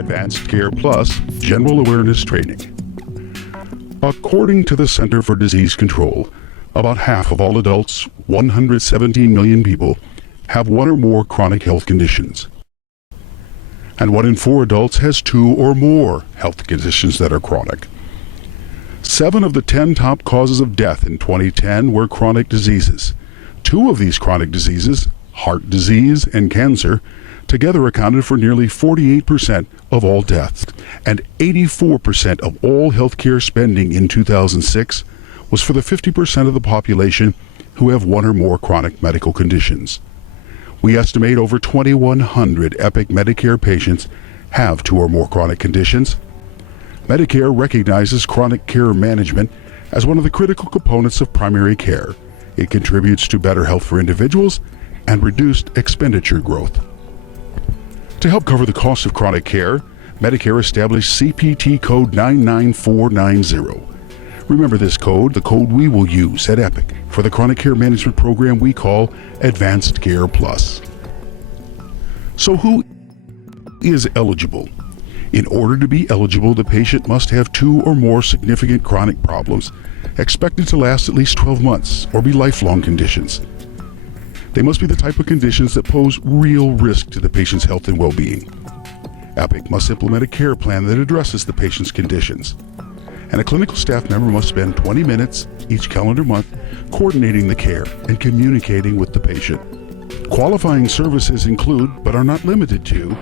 Advanced Care Plus General Awareness Training. According to the Center for Disease Control, about half of all adults, 117 million people, have one or more chronic health conditions. And 1 in 4 adults has 2 or more health conditions that are chronic. 7 of the 10 top causes of death in 2010 were chronic diseases. 2 of these chronic diseases, heart disease and cancer, together accounted for nearly 48% of all deaths, and 84% of all healthcare spending in 2006 was for the 50% of the population who have 1 or more chronic medical conditions. We estimate over 2,100 Epic Medicare patients have 2 or more chronic conditions. Medicare recognizes chronic care management as one of the critical components of primary care. It contributes to better health for individuals and reduced expenditure growth. To help cover the cost of chronic care, Medicare established CPT code 99490. Remember this code, the code we will use at Epic for the chronic care management program we call Advanced Care Plus. So who is eligible? In order to be eligible, the patient must have 2 or more significant chronic problems, expected to last at least 12 months or be lifelong conditions. They must be the type of conditions that pose real risk to the patient's health and well-being. Epic must implement a care plan that addresses the patient's conditions. And a clinical staff member must spend 20 minutes each calendar month coordinating the care and communicating with the patient. Qualifying services include, but are not limited to,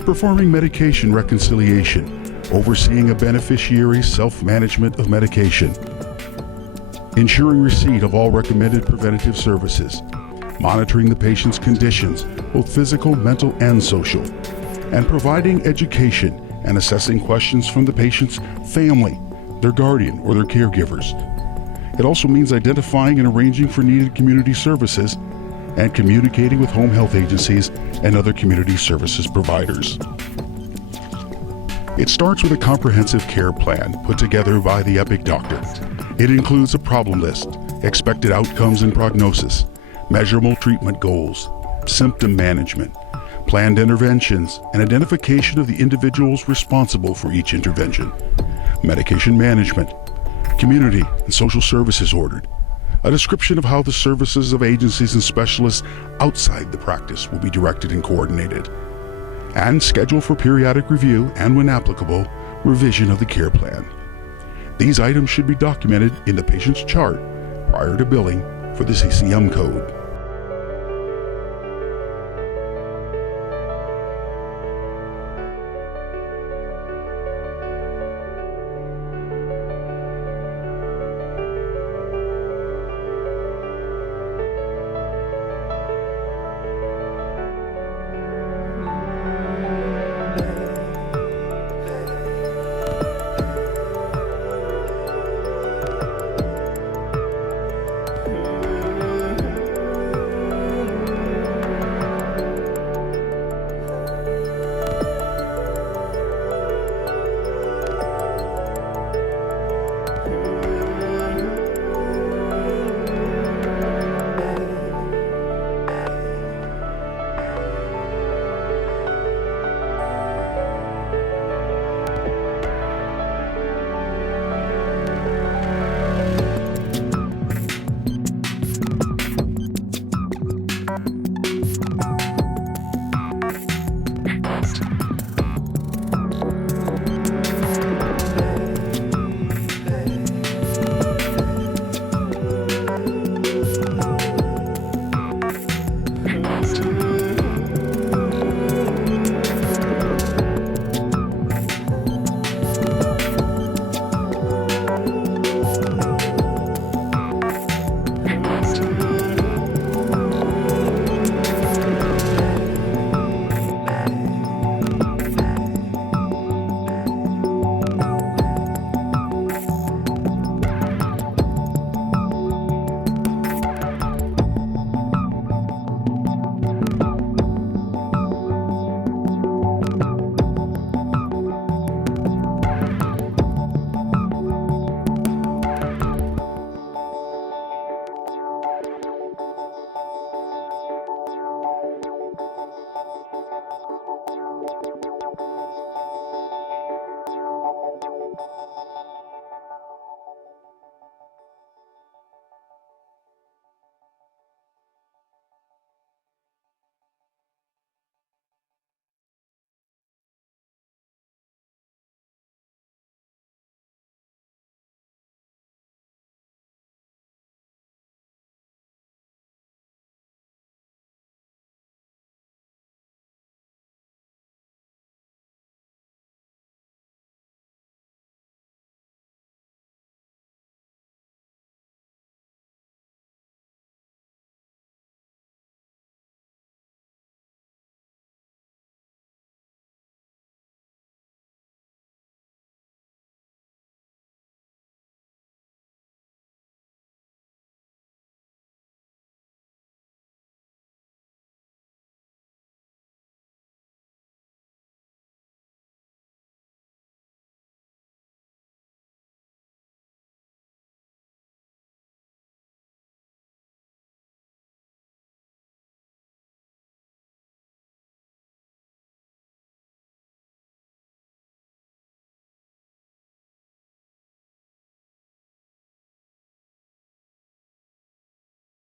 performing medication reconciliation, overseeing a beneficiary's self-management of medication, ensuring receipt of all recommended preventative services, monitoring the patient's conditions, both physical, mental, and social, and providing education and assessing questions from the patient's family, their guardian, or their caregivers. It also means identifying and arranging for needed community services and communicating with home health agencies and other community services providers. It starts with a comprehensive care plan put together by the Epic doctor. It includes a problem list, expected outcomes and prognosis, measurable treatment goals, symptom management, planned interventions, and identification of the individuals responsible for each intervention, medication management, community and social services ordered, a description of how the services of agencies and specialists outside the practice will be directed and coordinated, and schedule for periodic review and, when applicable, revision of the care plan. These items should be documented in the patient's chart prior to billing for the CCM code.